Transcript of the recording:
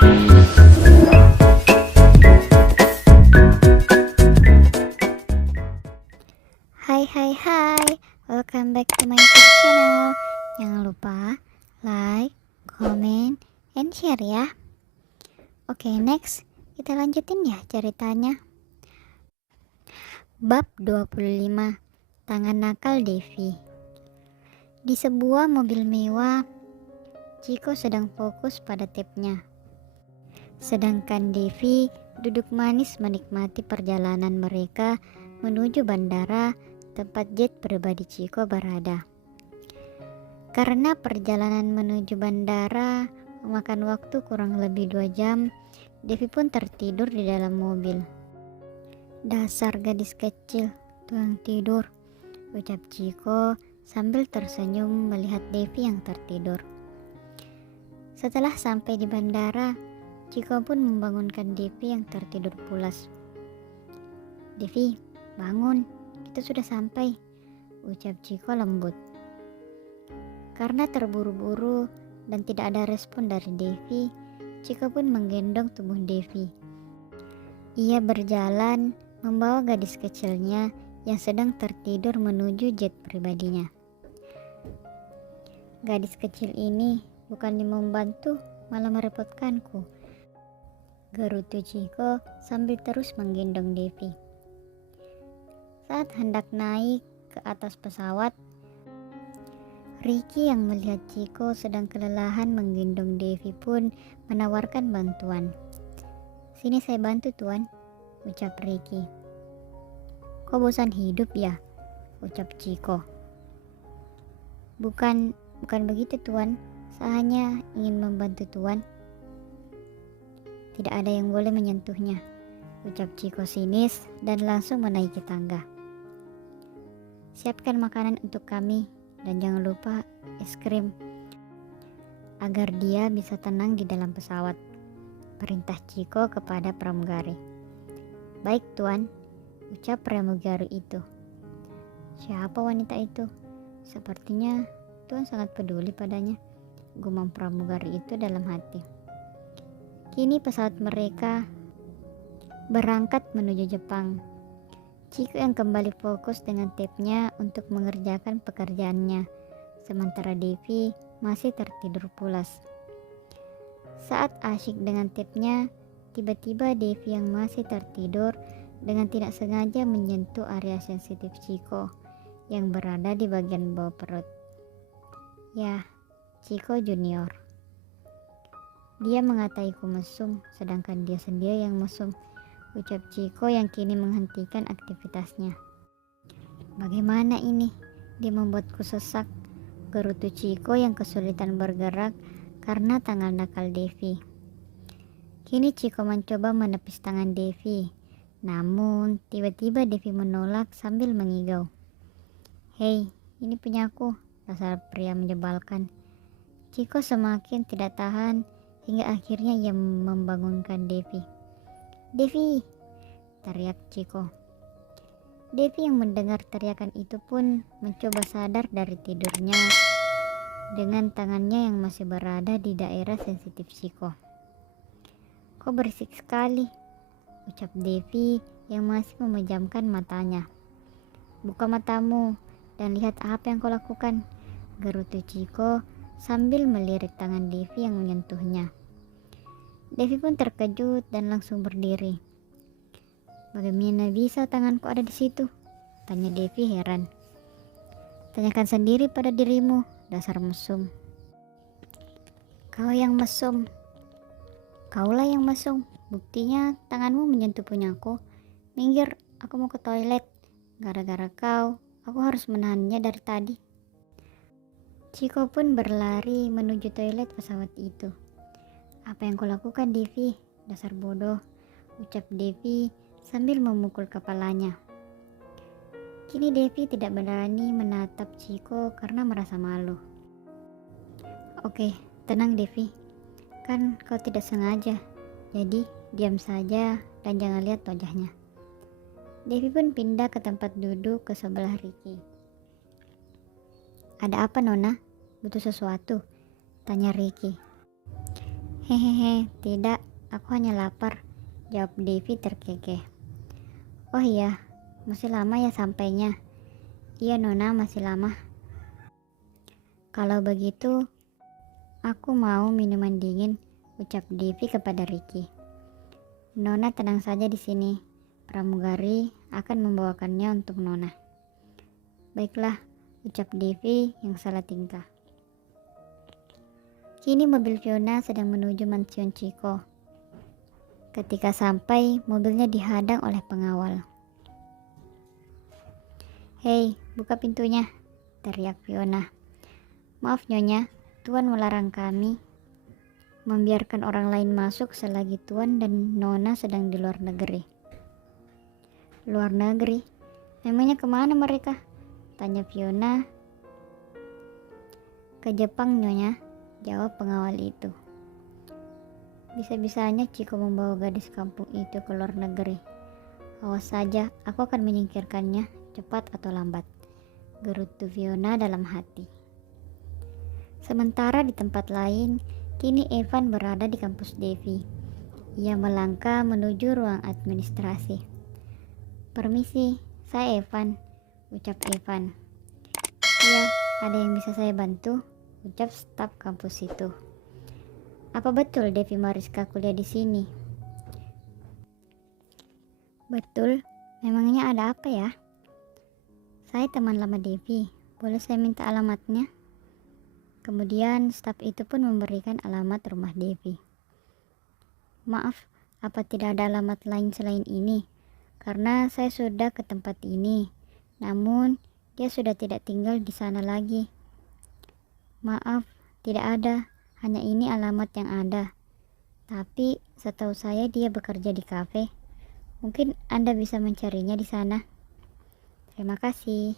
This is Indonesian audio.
Hai, welcome back to my YouTube channel. Jangan lupa like, comment, and share ya. Oke, next kita lanjutin ya ceritanya. Bab 25, Tangan Nakal Devi. Di sebuah mobil mewah, Chiko sedang fokus pada tapnya. Sedangkan Devi duduk manis menikmati perjalanan mereka menuju bandara tempat jet pribadi Chiko berada. Karena perjalanan menuju bandara memakan waktu kurang lebih 2 jam, Devi pun tertidur di dalam mobil. Dasar gadis kecil, tukang tidur, ucap Chiko sambil tersenyum melihat Devi yang tertidur. Setelah sampai di bandara, Chiko pun membangunkan Devi yang tertidur pulas. Devi, bangun, kita sudah sampai, ucap Chiko lembut. Karena terburu-buru dan tidak ada respon dari Devi, Chiko pun menggendong tubuh Devi. Ia berjalan membawa gadis kecilnya yang sedang tertidur menuju jet pribadinya. Gadis kecil ini bukannya membantu, malah merepotkanku, gerutu Chiko sambil terus menggendong Devi. Saat hendak naik ke atas pesawat, Ricky yang melihat Chiko sedang kelelahan menggendong Devi pun menawarkan bantuan. Sini saya bantu tuan, ucap Ricky. Kok bosan hidup ya, ucap Chiko. Bukan begitu tuan, saya hanya ingin membantu tuan. Tidak ada yang boleh menyentuhnya, ucap Chiko sinis dan langsung menaiki tangga. Siapkan makanan untuk kami dan jangan lupa es krim agar dia bisa tenang di dalam pesawat, perintah Chiko kepada pramugari. Baik tuan, ucap pramugari itu. Siapa wanita itu? Sepertinya tuan sangat peduli padanya, gumam pramugari itu dalam hati. Kini pesawat mereka berangkat menuju Jepang. Chiko yang kembali fokus dengan tapnya untuk mengerjakan pekerjaannya, sementara Devi masih tertidur pulas. Saat asyik dengan tapnya, tiba-tiba Devi yang masih tertidur dengan tidak sengaja menyentuh area sensitif Chiko yang berada di bagian bawah perut. Ya, Chiko Junior. Dia mengataiku mesum, sedangkan dia sendiri yang mesum, ucap Chiko yang kini menghentikan aktivitasnya. Bagaimana ini? Dia membuatku sesak, gerutu Chiko yang kesulitan bergerak karena tangan nakal Devi. Kini Chiko mencoba menepis tangan Devi, namun tiba-tiba Devi menolak sambil mengigau. Hei, ini punyaku, dasar pria menyebalkan. Chiko semakin tidak tahan hingga akhirnya ia membangunkan Devi. Devi, teriak Chiko. Devi yang mendengar teriakan itu pun mencoba sadar dari tidurnya dengan tangannya yang masih berada di daerah sensitif Chiko. Kok berisik sekali, ucap Devi yang masih memejamkan matanya. Buka matamu dan lihat apa yang kau lakukan, gerutu Chiko sambil melirik tangan Devi yang menyentuhnya. Devi pun terkejut dan langsung berdiri. Bagaimana bisa tanganku ada di situ? Tanya Devi heran. Tanyakan sendiri pada dirimu, dasar mesum. Kau yang mesum. Kaulah yang mesum. Buktinya tanganmu menyentuh punyaku. Minggir, aku mau ke toilet. Gara-gara kau, aku harus menahannya dari tadi. Chiko pun berlari menuju toilet pesawat itu. Apa yang kau lakukan, Devi? Dasar bodoh, ucap Devi sambil memukul kepalanya. Kini Devi tidak berani menatap Chiko karena merasa malu. Oke, tenang Devi. Kan kau tidak sengaja. Jadi diam saja dan jangan lihat wajahnya. Devi pun pindah ke tempat duduk ke sebelah Ricky. Ada apa Nona? Butuh sesuatu? Tanya Ricky. Hehehe, tidak, aku hanya lapar, jawab Devi terkekeh. Oh iya, masih lama ya sampainya? Iya Nona, masih lama. Kalau begitu, aku mau minuman dingin, ucap Devi kepada Ricky. Nona tenang saja di sini, pramugari akan membawakannya untuk Nona. Baiklah, ucap Devi yang salah tingkah. Kini mobil Fiona sedang menuju mansion Chico. Ketika sampai, mobilnya dihadang oleh pengawal. Hei, buka pintunya, teriak Fiona. Maaf Nyonya, Tuan melarang kami membiarkan orang lain masuk selagi Tuan dan Nona sedang di luar negeri. Luar negeri? Memangnya kemana mereka? Tanya Fiona. Ke Jepang Nyonya, jawab pengawal itu. Bisa-bisanya Chico membawa gadis kampung itu ke luar negeri. Awas saja, aku akan menyingkirkannya, cepat atau lambat, gerutu Fiona dalam hati. Sementara di tempat lain, kini Evan berada di kampus Devi. Ia melangkah menuju ruang administrasi. Permisi, saya Evan, ucap Evan. Iya, ada yang bisa saya bantu? Ucap staf kampus itu. Apa betul Devi Mariska kuliah di sini? Betul, memangnya ada apa ya? Saya teman lama Devi, boleh saya minta alamatnya? Kemudian staf itu pun memberikan alamat rumah Devi. Maaf, apa tidak ada alamat lain selain ini? Karena saya sudah ke tempat ini, namun dia sudah tidak tinggal di sana lagi. Maaf, tidak ada, hanya ini alamat yang ada. Tapi setahu saya dia bekerja di kafe. Mungkin Anda bisa mencarinya di sana. Terima kasih.